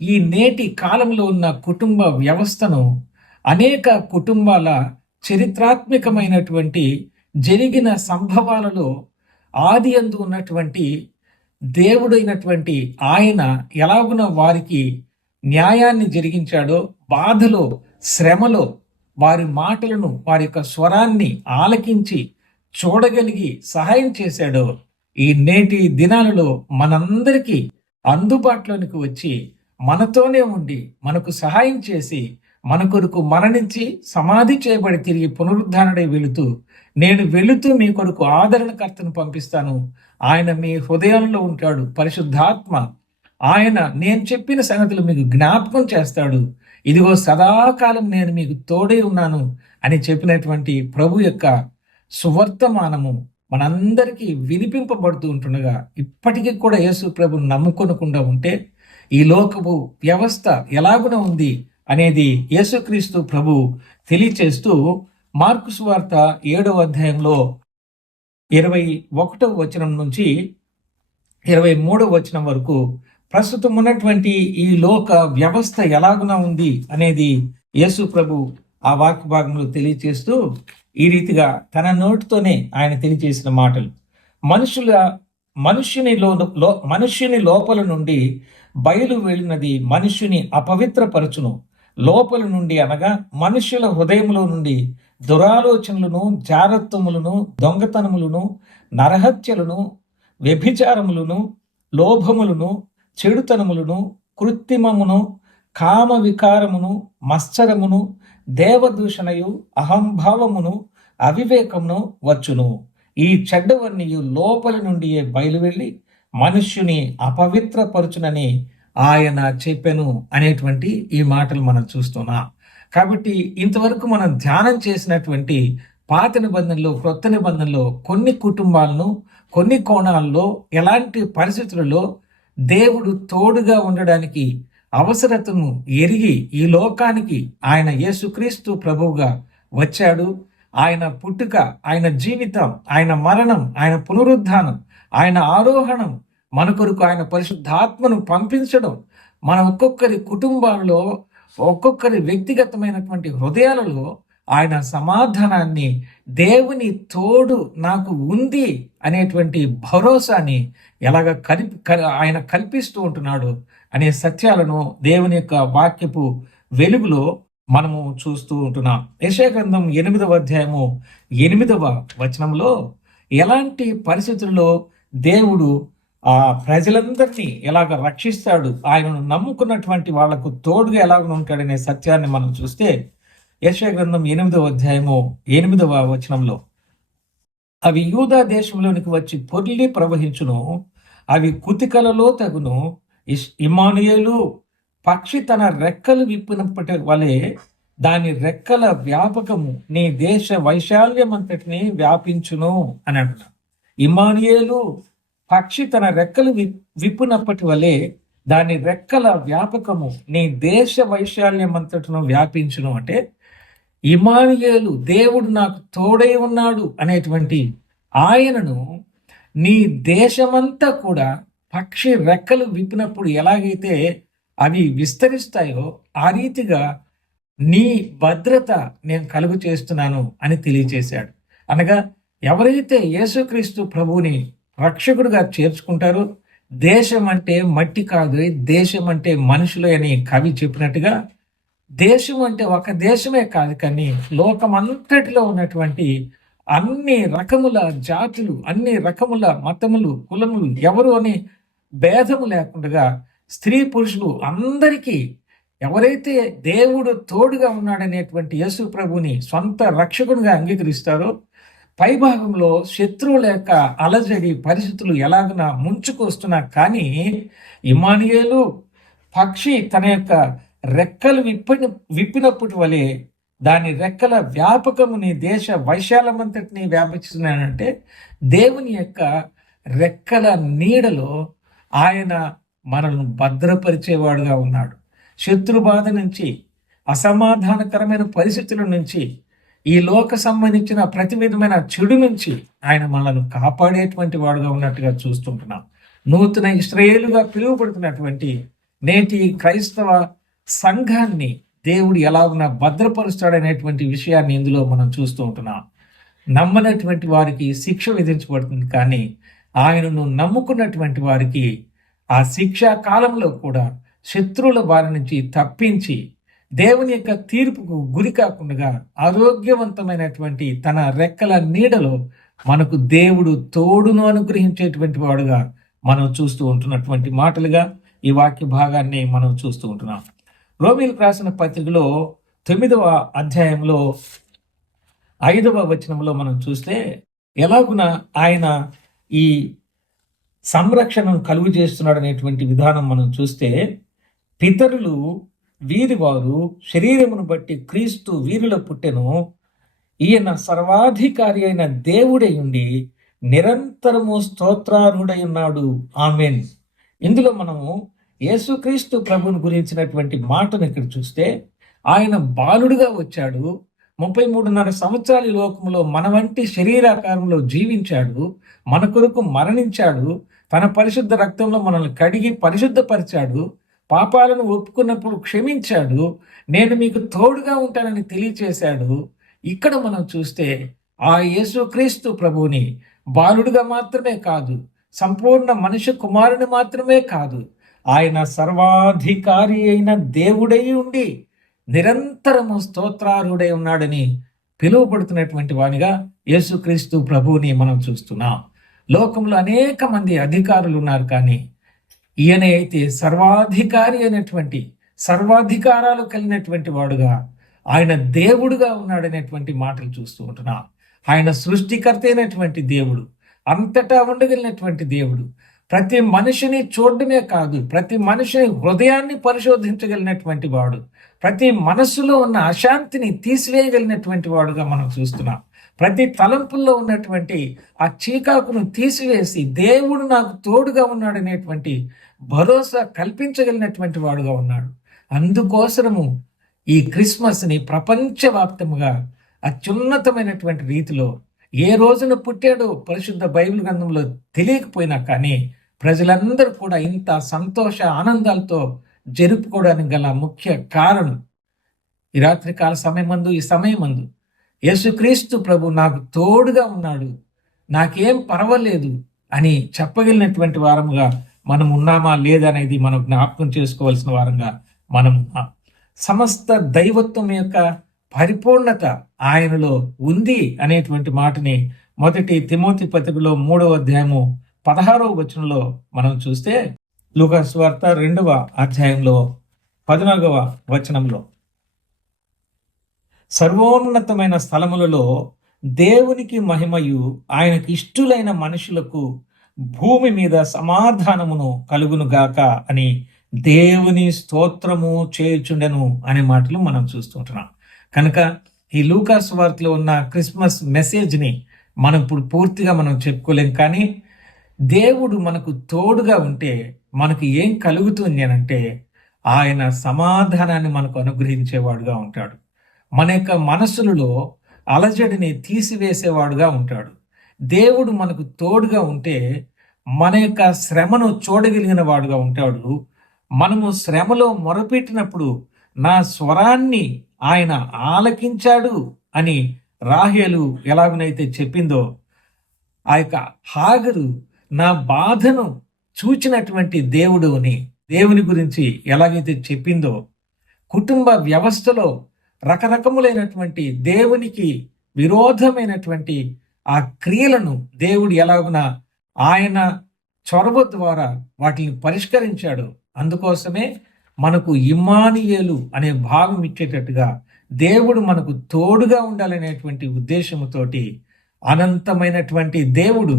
ఈ నేటి కాలంలో ఉన్న కుటుంబ వ్యవస్థను అనేక కుటుంబాల చరిత్రాత్మకమైనటువంటి జరిగిన సంభవాలలో ఆది యందు ఉన్నటువంటి దేవుడైనటువంటి ఆయన ఎలాగున వారికి న్యాయాన్ని జరిగించాడో, బాధలో, శ్రమలో వారి మాటలను, వారి యొక్క స్వరాన్ని ఆలకించి చూడగలిగి సహాయం చేశాడో, ఈ నేటి దినాలలో మనందరికీ అందుబాటులోనికి వచ్చి మనతోనే ఉండి మనకు సహాయం చేసి మన కొరకు మరణించి సమాధి చేయబడి తిరిగి పునరుద్ధారణై వెళుతూ, నేను వెళుతూ మీ కొరకు ఆదరణకర్తను పంపిస్తాను, ఆయన మీ హృదయంలో ఉంటాడు, పరిశుద్ధాత్మ, ఆయన నేను చెప్పిన సంగతులు మీకు జ్ఞాపకం చేస్తాడు, ఇదిగో సదాకాలం నేను మీకు తోడై ఉన్నాను అని చెప్పినటువంటి ప్రభు యొక్క సువర్తమానము మనందరికీ వినిపింపబడుతూ ఉంటుండగా, ఇప్పటికీ కూడా యేసు ప్రభుని నమ్ముకొనకుండా ఉంటే ఈ లోకపు వ్యవస్థ ఎలాగున ఉంది అనేది యేసుక్రీస్తు ప్రభు తెలియచేస్తూ మార్కు సువార్త 7వ అధ్యాయంలో 21వ వచనం నుంచి 23వ వచనం వరకు ప్రస్తుతం ఉన్నటువంటి ఈ లోక వ్యవస్థ ఎలాగున ఉంది అనేది యేసు ప్రభు ఆ వాక్య భాగంలో తెలియచేస్తూ ఈ రీతిగా తన నోటితోనే ఆయన తెలియచేసిన మాటలు, మనుష్యుని లోపల నుండి బయలు వెళ్ళినది మనుష్యుని అపవిత్రపరచును, లోపల నుండి అనగా మనుష్యుల హృదయములో నుండి దురాలోచనలను, జారత్వములను, దొంగతనములను, నరహత్యలను, వ్యభిచారములను, లోభములను, చెడుతనములను, కృత్రిమమును, కామ వికారమును, మత్సరమును, దేవదూషణయు, అహంభావమును, అవివేకమును వచ్చును. ఈ చెడ్డవన్నీ లోపల నుండి బయలువెళ్ళి మనుష్యుని అపవిత్రపరచునని ఆయన చెప్పెను అనేటువంటి ఈ మాటలు మనం చూస్తున్నాం. కాబట్టి ఇంతవరకు మనం ధ్యానం చేసినటువంటి పాత నిబంధనలో, క్రొత్త నిబంధనలో కొన్ని కుటుంబాలను, కొన్ని కోణాల్లో, ఎలాంటి పరిస్థితులలో దేవుడు తోడుగా ఉండడానికి అవసరతను ఎరిగి ఈ లోకానికి ఆయన యేసుక్రీస్తు ప్రభువుగా వచ్చాడు. ఆయన పుట్టుక, ఆయన జీవితం, ఆయన మరణం, ఆయన పునరుద్ధానం, ఆయన ఆరోహణం, మన కొరకు ఆయన పరిశుద్ధాత్మను పంపించడం, మన ఒక్కొక్కరి కుటుంబాలలో, ఒక్కొక్కరి వ్యక్తిగతమైనటువంటి హృదయాలలో ఆయన సమాధానాన్ని, దేవుని తోడు నాకు ఉంది అనేటువంటి భరోసాని ఎలాగ ఆయన కల్పిస్తూ ఉంటున్నాడు అనే సత్యాలను దేవుని యొక్క వాక్యపు వెలుగులో మనము చూస్తూ ఉంటున్నాం. యెషయా గ్రంథం 8వ అధ్యాయము 8వ వచనంలో ఎలాంటి పరిస్థితుల్లో దేవుడు ఆ ప్రజలందరినీ ఎలాగ రక్షిస్తాడు, ఆయనను నమ్ముకున్నటువంటి వాళ్లకు తోడుగా ఎలాగ ఉంటాడనే సత్యాన్ని మనం చూస్తే, యెషయా గ్రంథం 8వ అధ్యాయము 8వ వచనంలో, అవి యూదా దేశంలోనికి వచ్చి పొర్లి ప్రవహించును, అవి కుతికలలో తగును, ఇమ్మానుయేలు పక్షి తన రెక్కలు విప్పినప్పటి వలె దాని రెక్కల వ్యాపకము నీ దేశ వైశాల్యమంతటిని వ్యాపించును అని అంటున్నాడు. ఇమ్మానుయేలు పక్షి తన రెక్కలు విప్పునప్పటి వలె దాని రెక్కల వ్యాపకము నీ దేశ వైశాల్యమంతటిను వ్యాపించును అంటే ఇమ్మానుయేలు దేవుడు నాకు తోడై ఉన్నాడు అనేటువంటి ఆయనను నీ దేశమంతా కూడా పక్షి రెక్కలు విప్పినప్పుడు ఎలాగైతే అవి విస్తరిస్తాయో ఆ రీతిగా నీ భద్రత నేను కలుగు చేస్తున్నాను అని తెలియజేశాడు. అనగా ఎవరైతే యేసుక్రీస్తు ప్రభువుని రక్షకుడుగా చేర్చుకుంటారో దేశం అంటే మట్టి కాదు, దేశం అంటే మనుషులు అని కవి చెప్పినట్టుగా దేశం అంటే ఒక దేశమే కాదు, కానీ లోకమంతటిలో ఉన్నటువంటి అన్ని రకముల జాతులు, అన్ని రకముల మతములు, కులములు, ఎవరు అని భేదము లేకుండా స్త్రీ పురుషులు అందరికీ ఎవరైతే దేవుడు తోడుగా ఉన్నాడనేటువంటి యేసు ప్రభుని సొంత రక్షకునిగా అంగీకరిస్తారో పైభాగంలో శత్రువుల యొక్క అలజడి పరిస్థితులు ఎలాగున ముంచుకు వస్తున్నా కానీ ఇమ్మానుయేలు పక్షి తన యొక్క రెక్కలు విప్పినప్పటి వలె దాని రెక్కల వ్యాపకముని దేశ వైశాలమంతటిని వ్యాపించుతున్నానంటే దేవుని యొక్క రెక్కల నీడలో ఆయన మనల్ని భద్రపరిచేవాడుగా ఉన్నాడు. శత్రు బాధ నుంచి, అసమాధానకరమైన పరిస్థితుల నుంచి, ఈ లోక సంబంధించిన ప్రతి విధమైన చెడు నుంచి ఆయన మనల్ని కాపాడేటువంటి వాడుగా ఉన్నట్టుగా చూస్తుంటున్నాం. నూతన ఇశ్రాయేలుగా పిలువబడుతున్నటువంటి నేటి క్రైస్తవ సంఘాన్ని దేవుడు ఎలాగున భద్రపరుస్తాడనేటువంటి విషయాన్ని ఇందులో మనం చూస్తూ ఉంటున్నాం. నమ్మనటువంటి వారికి శిక్ష విధించబడుతుంది, కానీ ఆయనను నమ్ముకున్నటువంటి వారికి ఆ శిక్షా కాలంలో కూడా శత్రువుల బారి నుంచి తప్పించి దేవుని యొక్క తీర్పుకు గురి కాకుండా ఆరోగ్యవంతమైనటువంటి తన రెక్కల నీడలో మనకు దేవుడు తోడును అనుగ్రహించేటువంటి వాడుగా మనం చూస్తూ ఉంటున్నటువంటి మాటలుగా ఈ వాక్య భాగాన్ని మనం చూస్తూ ఉంటున్నాం. రోమీయులకు రాసిన పత్రికలో 9వ అధ్యాయంలో 5వ వచనంలో మనం చూస్తే ఎలాగున ఆయన ఈ సంరక్షణను కలుగు చేస్తున్నాడు అనేటువంటి విధానం మనం చూస్తే, పితరులు వీరి వారు శరీరమును బట్టి క్రీస్తు వీరిలో పుట్టెను, ఈయన సర్వాధికారి అయిన దేవుడై ఉండి నిరంతరము స్తోత్రార్హుడై ఉన్నాడు. ఆమేన్. ఇందులో మనము యేసుక్రీస్తు ప్రభుని గురించినటువంటి మాటను ఇక్కడ చూస్తే, ఆయన బాలుడుగా వచ్చాడు, 33.5 సంవత్సరాల ఈ లోకంలో మన వంటి శరీరాకారంలో జీవించాడు, మన కొరకు మరణించాడు, తన పరిశుద్ధ రక్తంలో మనల్ని కడిగి పరిశుద్ధపరిచాడు, పాపాలను ఒప్పుకున్నప్పుడు క్షమించాడు, నేను మీకు తోడుగా ఉంటానని తెలియచేశాడు. ఇక్కడ మనం చూస్తే ఆ యేసుక్రీస్తు ప్రభువుని బాలుడుగా మాత్రమే కాదు, సంపూర్ణ మనిషి కుమారుని మాత్రమే కాదు, ఆయన సర్వాధికారి అయిన దేవుడై ఉండి నిరంతరము స్తోత్రార్హుడై ఉన్నాడని పిలువబడుతున్నటువంటి వానిగా యేసుక్రీస్తు ప్రభువుని మనం చూస్తున్నాం. లోకంలో అనేక మంది అధికారులు ఉన్నారు, కానీ ఈయన అయితే సర్వాధికారి అయినటువంటి, సర్వాధికారాలు కలిగినటువంటి వాడుగా, ఆయన దేవుడుగా ఉన్నాడనేటువంటి మాటలు చూస్తూ ఉంటున్నాం. ఆయన సృష్టికర్త అయినటువంటి దేవుడు, అంతటా ఉండగలిగినటువంటి దేవుడు, ప్రతి మనిషిని చూడడమే కాదు, ప్రతి మనిషిని హృదయాన్ని పరిశోధించగలిగినటువంటి వాడు, ప్రతి మనస్సులో ఉన్న అశాంతిని తీసివేయగలిగినటువంటి వాడుగా మనం చూస్తున్నాం. ప్రతి తలంపుల్లో ఉన్నటువంటి ఆ చీకాకును తీసివేసి దేవుడు నాకు తోడుగా ఉన్నాడనేటువంటి భరోసా కల్పించగలిగినటువంటి వాడుగా ఉన్నాడు. అందుకోసము ఈ క్రిస్మస్ని ప్రపంచవ్యాప్తముగా అత్యున్నతమైనటువంటి రీతిలో ఏ రోజున పుట్టాడో పరిశుద్ధ బైబిల్ గ్రంథంలో తెలియకపోయినా కానీ ప్రజలందరూ కూడా ఇంత సంతోష ఆనందాలతో జరుపుకోవడానికి గల ముఖ్య కారణం ఈ రాత్రికాల సమయమందు, ఈ సమయమందు యేసుక్రీస్తు ప్రభు నాకు తోడుగా ఉన్నాడు, నాకేం పర్వాలేదు అని చెప్పగలిగినటువంటి వారముగా మనం ఉన్నామా లేదనేది మనం జ్ఞాపకం చేసుకోవాల్సిన వారంగా మనం ఉన్నాం. సమస్త దైవత్వం యొక్క పరిపూర్ణత ఆయనలో ఉంది అనేటువంటి మాటని 1 తిమోతి పత్రికలో 3వ అధ్యాయము 16వ వచనంలో మనం చూస్తే, లూకా సువార్త 2వ అధ్యాయంలో 14వ వచనంలో, సర్వోన్నతమైన స్థలములలో దేవునికి మహిమయు ఆయనకి ఇష్టులైన మనుషులకు భూమి మీద సమాధానమును కలుగునుగాక అని దేవుని స్తోత్రము చేయుచుండెను అనే మాటలు మనం చూస్తుంటున్నాం. కనుక ఈ లూకాసు వార్తలో ఉన్న క్రిస్మస్ మెసేజ్ని మనం ఇప్పుడు పూర్తిగా మనం చెప్పుకోలేం, కానీ దేవుడు మనకు తోడుగా ఉంటే మనకు ఏం కలుగుతుంది అని అంటే ఆయన సమాధానాన్ని మనకు అనుగ్రహించేవాడుగా ఉంటాడు. మన యొక్క మనసులలో అలజడిని తీసివేసేవాడుగా ఉంటాడు. దేవుడు మనకు తోడుగా ఉంటే మన యొక్క శ్రమను చూడగలిగిన వాడుగా ఉంటాడు. మనము శ్రమలో మొరపెట్టినప్పుడు నా స్వరాన్ని ఆయన ఆలకించాడు అని రాహేలు ఎలాగనైతే చెప్పిందో, ఆ యొక్క హాగరు నా బాధను చూచినటువంటి దేవుడు అని దేవుని గురించి ఎలాగైతే చెప్పిందో, కుటుంబ వ్యవస్థలో రకరకములైనటువంటి దేవునికి విరోధమైనటువంటి ఆ క్రియలను దేవుడు ఎలాగున ఆయన చొరవ ద్వారా వాటిని పరిష్కరించాడు. అందుకోసమే మనకు ఇమ్మానుయేలు అనే భావం ఇచ్చేటట్టుగా దేవుడు మనకు తోడుగా ఉండాలనేటువంటి ఉద్దేశముతోటి అనంతమైనటువంటి దేవుడు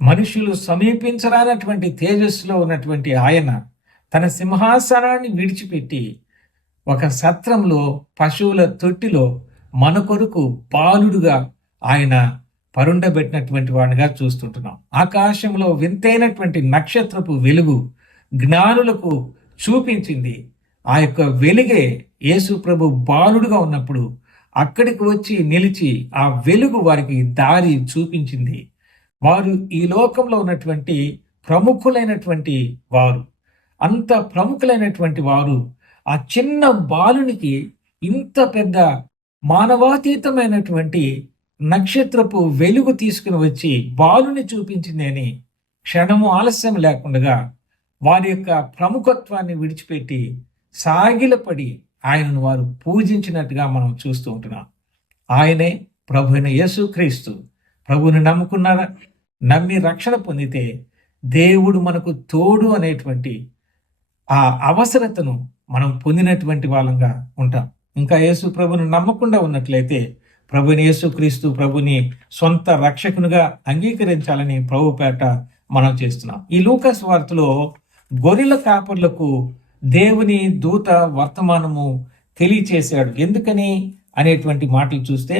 మనుషులు సమీపించరానటువంటి తేజస్సులో ఉన్నటువంటి ఆయన తన సింహాసనాన్ని విడిచిపెట్టి ఒక సత్రంలో పశువుల తొట్టిలో మన కొరకు బాలుడుగా ఆయన పరుండబెట్టినటువంటి వాడిగా చూస్తుంటున్నాం. ఆకాశంలో వింతైనటువంటి నక్షత్రపు వెలుగు జ్ఞానులకు చూపించింది. ఆ యొక్క వెలుగే యేసు ప్రభు బాలుడుగా ఉన్నప్పుడు అక్కడికి వచ్చి నిలిచి ఆ వెలుగు వారికి దారి చూపించింది. వారు ఈ లోకంలో ఉన్నటువంటి ప్రముఖులైనటువంటి వారు, అంత ప్రముఖులైనటువంటి వారు ఆ చిన్న బాలునికి ఇంత పెద్ద మానవాతీతమైనటువంటి నక్షత్రపు వెలుగు తీసుకుని వచ్చి బాలుని చూపించింది అని క్షణము ఆలస్యం లేకుండా వారి యొక్క ప్రముఖత్వాన్ని విడిచిపెట్టి సాగిలపడి ఆయనను వారు పూజించినట్టుగా మనం చూస్తూ ఉంటున్నాం. ఆయనే ప్రభు అయిన యేసుక్రీస్తు. ప్రభువుని నమ్ముకున్నారా? నమ్మి రక్షణ పొందితే దేవుడు మనకు తోడు అనేటువంటి ఆ అవసరతను మనం పొందినటువంటి వాళ్ళంగా ఉంటాం. ఇంకా యేసు ప్రభుని నమ్మకుండా ఉన్నట్లయితే ప్రభుని యేసుక్రీస్తు ప్రభుని సొంత రక్షకునిగా అంగీకరించాలని ప్రభు పేట మనం చేస్తున్నాం. ఈ లూకాసు వార్తలో గొర్రెల కాపర్లకు దేవుని దూత వర్తమానము తెలియచేశాడు. ఎందుకని అనేటువంటి మాటలు చూస్తే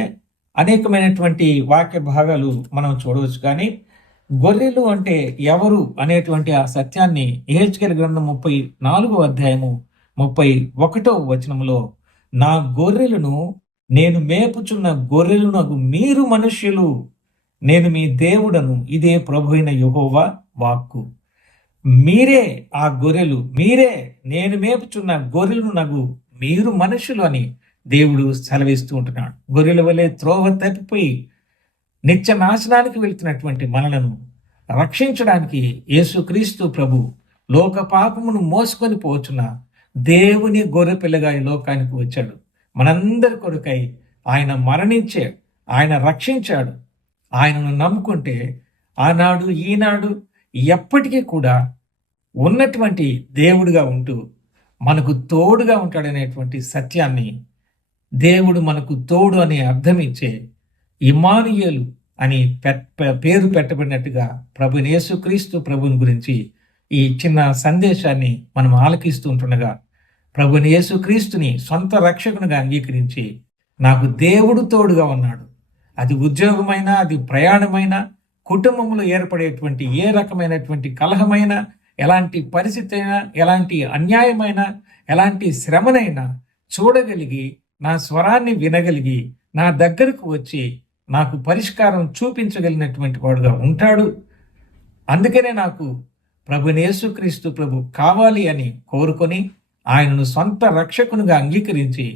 అనేకమైనటువంటి వాక్య భాగాలు మనం చూడవచ్చు. కానీ గొర్రెలు అంటే ఎవరు అనేటువంటి ఆ సత్యాన్ని యెహెజ్కేలు గ్రంథం 34వ అధ్యాయము 31వ వచనములో, నా గొర్రెలను నేను మేపుచున్న గొర్రెలను మీరు మనుష్యులు, నేను మీ దేవుడను, ఇదే ప్రభు అయిన యెహోవా వాక్కు. మీరే ఆ గొర్రెలు, మీరే నేను మేపుచున్న గొర్రెలను నగు మీరు మనుషులు అని దేవుడు సెలవిస్తూ ఉంటున్నాడు. గొర్రెల వలె త్రోవ తప్పిపోయి నిత్య నాశనానికి వెళ్తున్నటువంటి మనలను రక్షించడానికి యేసుక్రీస్తు ప్రభు లోక పాపమును మోసుకొని పోచున్న దేవుని గొర్రె పిల్లగా ఈ లోకానికి వచ్చాడు. మనందరి కొరకై ఆయన మరణించాడు, ఆయన రక్షించాడు. ఆయనను నమ్ముకుంటే ఆనాడు ఈనాడు ఎప్పటికీ కూడా ఉన్నటువంటి దేవుడిగా ఉంటూ మనకు తోడుగా ఉంటాడనేటువంటి సత్యాన్ని, దేవుడు మనకు తోడు అనే అర్థం ఇచ్చే ఇమ్మానుయేలు అని పేరు పెట్టబడినట్టుగా ప్రభు యేసుక్రీస్తు ప్రభుని గురించి ఈ చిన్న సందేశాన్ని మనం ఆలకిస్తూ ఉంటుండగా, ప్రభుని యేసుక్రీస్తుని సొంత రక్షకునిగా అంగీకరించి నాకు దేవుడు తోడుగా ఉన్నాడు, అది ఉద్యోగమైనా, అది ప్రయాణమైనా, కుటుంబంలో ఏర్పడేటువంటి ఏ రకమైనటువంటి కలహమైనా, ఎలాంటి పరిస్థితి అయినా, ఎలాంటి అన్యాయమైనా, ఎలాంటి శ్రమనైనా చూడగలిగి నా స్వరాన్ని వినగలిగి నా దగ్గరకు వచ్చి నాకు పరిష్కారం చూపించగలిగినటువంటి వాడుగా ఉంటాడు. అందుకనే నాకు ప్రభుని యేసుక్రీస్తు ప్రభు కావాలి అని కోరుకొని ఆయనను సొంత రక్షకునిగా అంగీకరించి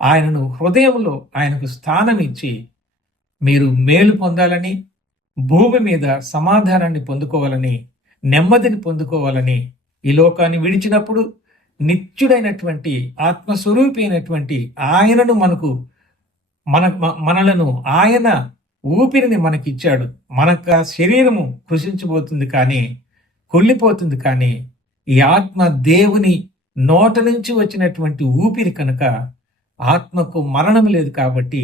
ఆయనను హృదయంలో ఆయనకు స్థానం ఇచ్చి మీరు మేలు పొందాలని, భూమి మీద సమాధానాన్ని పొందుకోవాలని, నెమ్మదిని పొందుకోవాలని, ఈ లోకాన్ని విడిచినప్పుడు నిత్యుడైనటువంటి ఆత్మస్వరూపి అయినటువంటి ఆయనను మనలను ఆయన ఊపిరిని మనకిచ్చాడు. మనకు శరీరము కృషించబోతుంది, కానీ కుళ్ళిపోతుంది, కానీ ఈ ఆత్మ దేవుని నోట నుంచి వచ్చినటువంటి ఊపిరి కనుక ఆత్మకు మరణం లేదు. కాబట్టి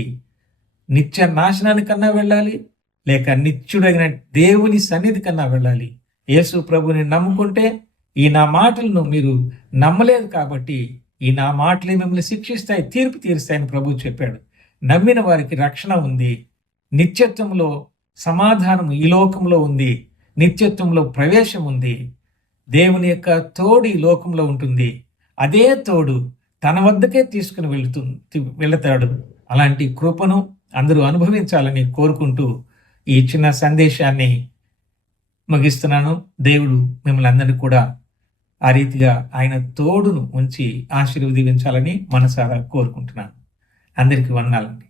నిత్య నాశనానికన్నా వెళ్ళాలి, లేక నిత్యుడైన దేవుని సన్నిధి కన్నా వెళ్ళాలి. యేసు ప్రభుని నమ్ముకుంటే, ఈ నా మాటలను మీరు నమ్మలేదు కాబట్టి ఈ నా మాటలే మిమ్మల్ని శిక్షిస్తాయి, తీర్పు తీరుస్తాయని ప్రభువు చెప్పాడు. నమ్మిన వారికి రక్షణ ఉంది, నిత్యత్వంలో సమాధానం ఈ లోకంలో ఉంది, నిత్యత్వంలో ప్రవేశం ఉంది. దేవుని యొక్క తోడు ఈ లోకంలో ఉంటుంది. అదే తోడు తన వద్దకే తీసుకుని వెళతాడు. అలాంటి కృపను అందరూ అనుభవించాలని కోరుకుంటూ ఈ చిన్న సందేశాన్ని ముగిస్తున్నాను. దేవుడు మిమ్మల్ని అందరినీ కూడా ఆ రీతిగా ఆయన తోడును ఉంచి ఆశీర్వదించాలని మనసారా కోరుకుంటున్నాను. అందరికీ వందనాలండి.